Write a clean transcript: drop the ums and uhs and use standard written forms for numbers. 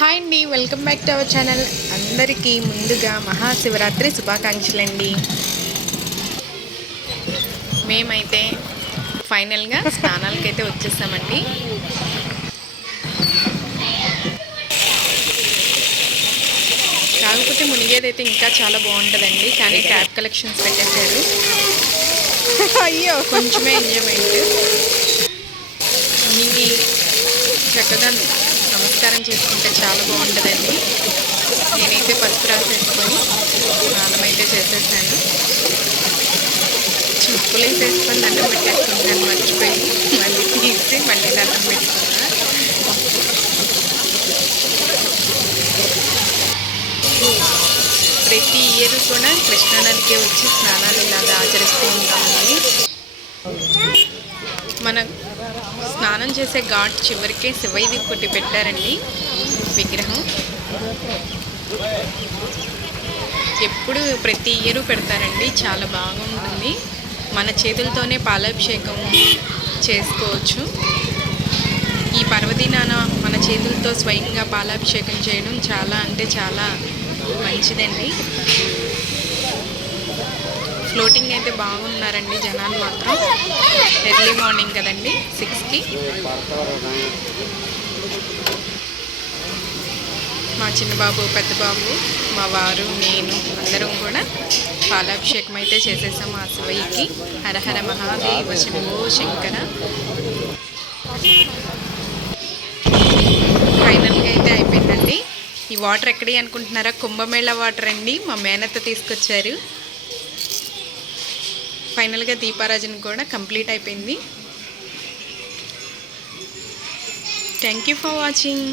Hi అండి, welcome back to our channel. అందరికీ ముందుగా మహాశివరాత్రి శుభాకాంక్షలండి. మేమైతే ఫైనల్గా స్నానాలకైతే వచ్చేసామండి. కాకపోతే మునిగేదైతే ఇంకా చాలా బాగుంటుందండి, కానీ క్యాబ్ కలెక్షన్స్ పెట్టేశారు. అయ్యో, కొంచెమే ఎంజాయ్మెంట్. మునిగి చక్కగా నమస్కారం చేసుకుంటే చాలా బాగుంటుందండి. నేనైతే పసుపు రాసేసుకొని స్నానం అయితే చేసేసాను. చెప్పులు వేసేసుకొని దండం పెట్టేసుకుంటాను, మర్చిపోయి మళ్ళీ తీసి మళ్ళీ దండం పెట్టుకున్నా. ప్రతి ఇయర్ కూడా కృష్ణానదికి వచ్చి స్నానాలు ఇలాగా ఆచరిస్తూ ఉంటామండి. మన స్నానం చేసే ఘాట్ చివరికే శివైది కొట్టి పెట్టారండి విగ్రహం. ఎప్పుడు ప్రతి ఇయర్ పెడతారండి, చాలా బాగుంటుంది. మన చేతులతోనే పాలాభిషేకం చేసుకోవచ్చు. ఈ పర్వదినాన మన చేతులతో స్వయంగా పాలాభిషేకం చేయడం చాలా అంటే చాలా మంచిదండి. ఫ్లోటింగ్ అయితే బాగున్నారండి జనాలు మాత్రం. ఎర్లీ మార్నింగ్ కదండి, 6కి. మా చిన్నబాబు, పెద్ద బాబు, మా వారు, నేను అందరం కూడా పాలాభిషేకం అయితే చేసేసాము ఆ శివయ్యకి. హరహర మహాదేవ శంభో శంకర. ఫైనల్గా అయితే అయిపోయిందండి. ఈ వాటర్ ఎక్కడి అనుకుంటున్నారా? కుంభమేళ వాటర్ అండి, మా మేనత్త తీసుకొచ్చారు. ఫైనల్గా దీపారాజన కూడా కంప్లీట్ అయిపోయింది. Thank you for watching.